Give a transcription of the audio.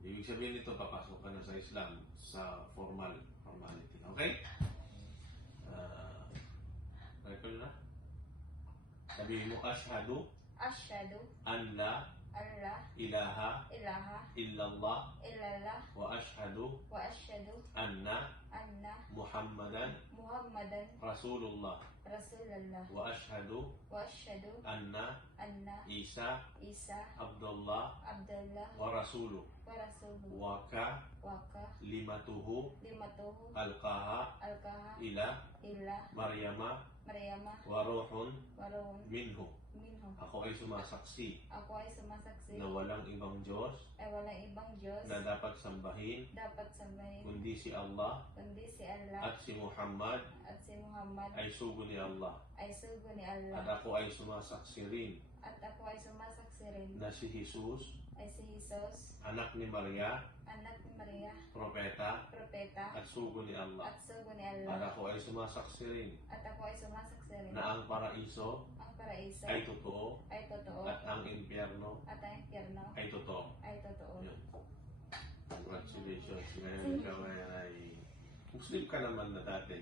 Ibig sabihin nito, papasok ka na sa Islam sa formality. Okay? Record na? Sabihin mo, Ashhadu Asyhadu an la alla ilaha ilaha illallah illallah wa ashhadu wa asyhadu anna anna Muhammadan Muhammadan Rasulullah Rasulullah wa ashhadu wa asyhadu anna anna Isa Isa Abdullah Abdullah wa Rasuluh wa rasuluhu wa ka wa ka limatuhu limatuhu alqaha alqaha ila ila Maryama Maryama wa ruhun waroon minhu. minhu. Ako ay sumasaksi Ako ay sumasaksi na walang ibang Diyos ay walang ibang Diyos na dapat sambahin dapat sambahin kundi si Allah, kundi si Allah at si Muhammad at si Muhammad ay sugo ni Allah. ay sugo ni At Allah ako ay sumasaksi rin at ako ay sumasaksi rin na si Jesus, ay si Jesus anak ni Maria, anak ni Maria propeta, propeta at sugo ni Allah. at sugo ni At Allah ako ay sumasaksi rin at ako ay sumasaksi rin na ang paraiso ang paraiso ay totoo ay totoo at ang impyerno at ang impyerno ay totoo. ay totoo. Yun. Congratulations. Ngayon ikaw ay Muslim ka naman na dati.